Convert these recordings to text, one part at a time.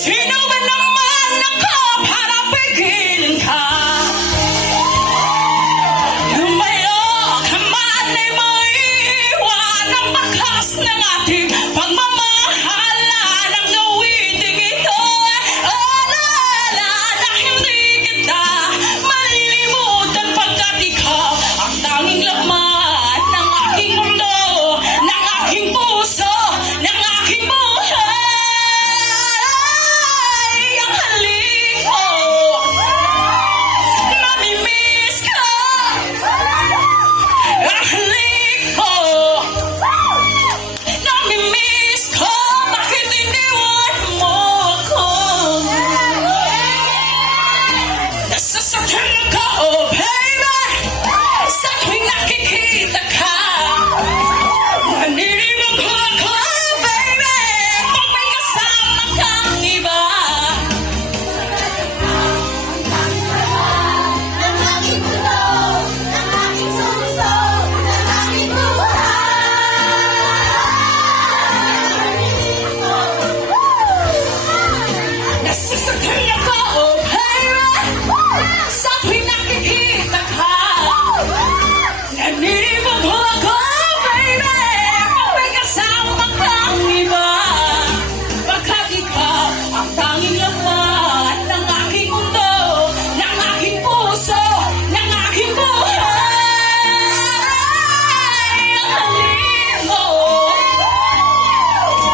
Sino ba naman nakaparapigilin ka? Lumayo ka man ay maiwan ang bakas ng ating pagmamahalan. Ang gawiting ito alala na hindi kita malilimutan pagkat ikaw ang tanging laman ng aking mundo, ng aking puso, ng aking buhay. Ang halik mo, namimiss ka. Ang halik mo, namimiss ko. Bakit iniwan mo ako? Nasasaktan ako, oh baby, sa tuwing nakikita ka. Naninibang ko ako, baby, pag may kasama kang iba. Ng aking mundo, ng aking suso, ng aking buhay. Nasasaktan ako, oh baby, sa tuwing nakikita ka. Naninibang ko ako, baby, pag may kasama kang iba. Pagkat ikaw ang tanging laman ng aking mundo, ng aking puso, ng aking buhay. Ang halik mo,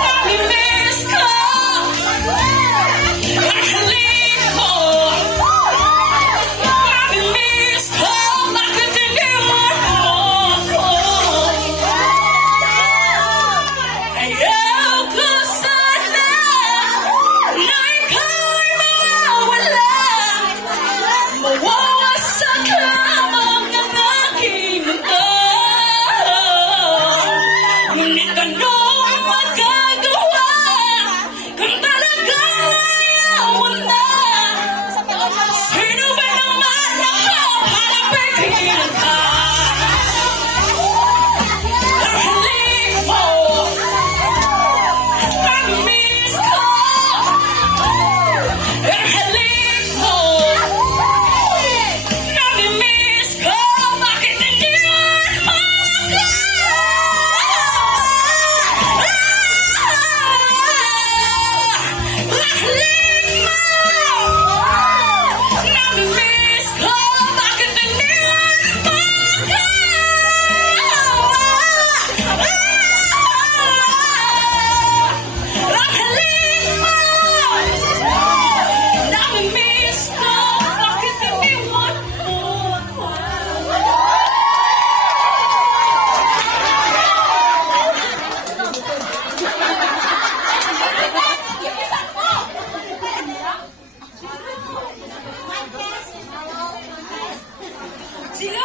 namimiss ko. Ang halik mo, namimiss ko. Bakit iniwan mo ako? Ayaw ko sana na ikaw'y mawawala. Mawawasak lamang ang aking mundo. Ngunit anong magagawa kung talagang ayaw mo na? Sino ba naman nakaparapigilin ka? Ang halik mo, namimiss ko. Ang halik mo, namimiss ko. Bakit iniwan mo ako? Ang halik mo, namimiss ko. Bakit iniwan mo ako? Ang halik mo, namimiss ko. Bakit iniwan mo ako? Sino?